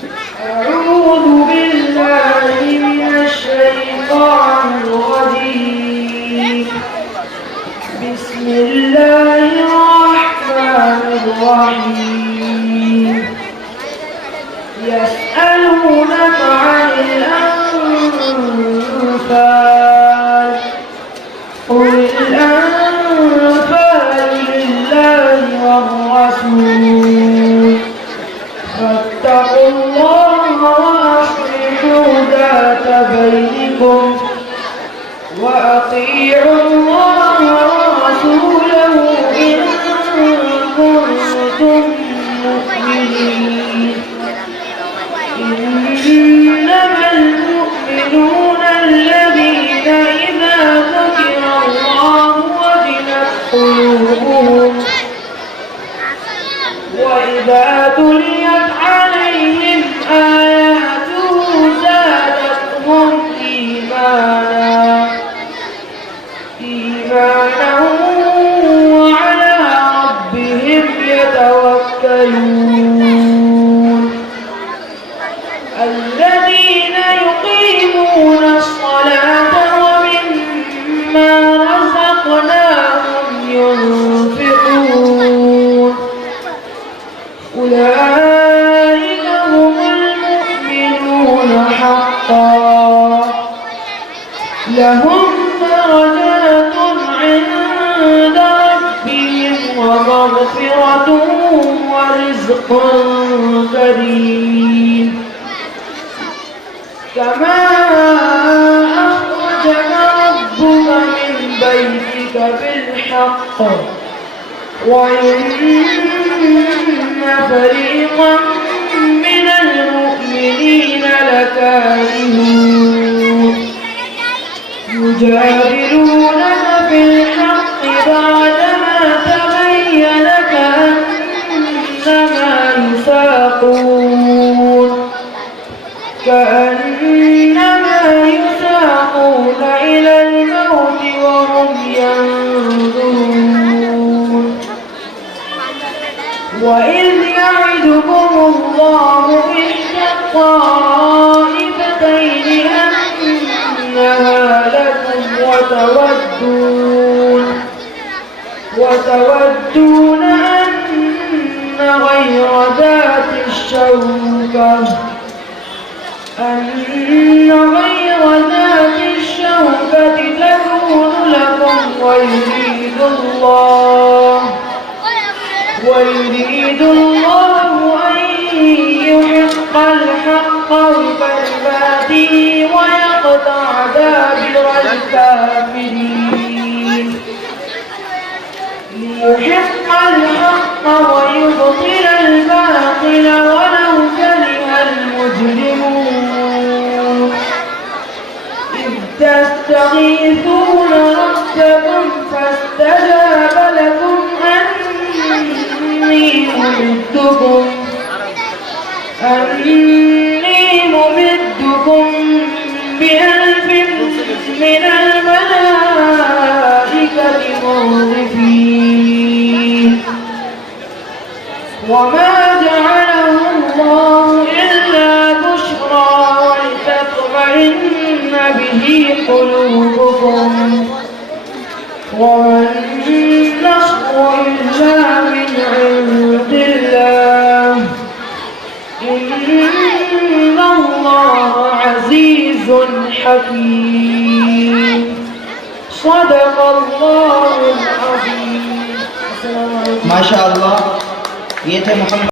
أعوذ بالله من الشيطان الرجيم. بسم الله الرحمن الرحيم. يسألونك عن الأنفال قل الأنفال لله والرسول فاتقوا الله وأصلحوا ذات بينكم وأطيعوا الله ورسوله إن كنتم مؤمنين. إنما المؤمنون الذين إذا ذكر الله وجلت قلوبهم وإذا تليت عليهم آياته زادتهم إيمانا وعلى ربهم يتوكلون. الذين يقيمون الصلاة ومما رزقناهم ينفقون أولئك هم المؤمنون حقا لهم درجات عند ربهم ومغفرة ورزق كريم. كما أخرجك ربك من بيتك بالحق وإن فريقا من المؤمنين لكارهون يجادلونك في الحق بعدما تبين كأنما يساقون إلى الموت وهم ينظرون. وإذ يعدكم الله إحدى الطائفتين أنها لكم وتودون أن غير ذات الشوكة تكون لكم ويريد الله أن يحق الحق بكلماته ويقطع دابر الكافرين. ليحق الحق ويبطل الباطل ولو كره المجرمون. إذ تستغيثون ربكم فاستجاب لكم أني ممدكم بألف من الملائكة مردفين. وما جعله الله إلا بشرى ولتطمئن به قلوبكم وما النصر إلا من عند الله إن الله عزيز حكيم. صدق الله العظيم. ما شاء الله. ये थे मोहम्मद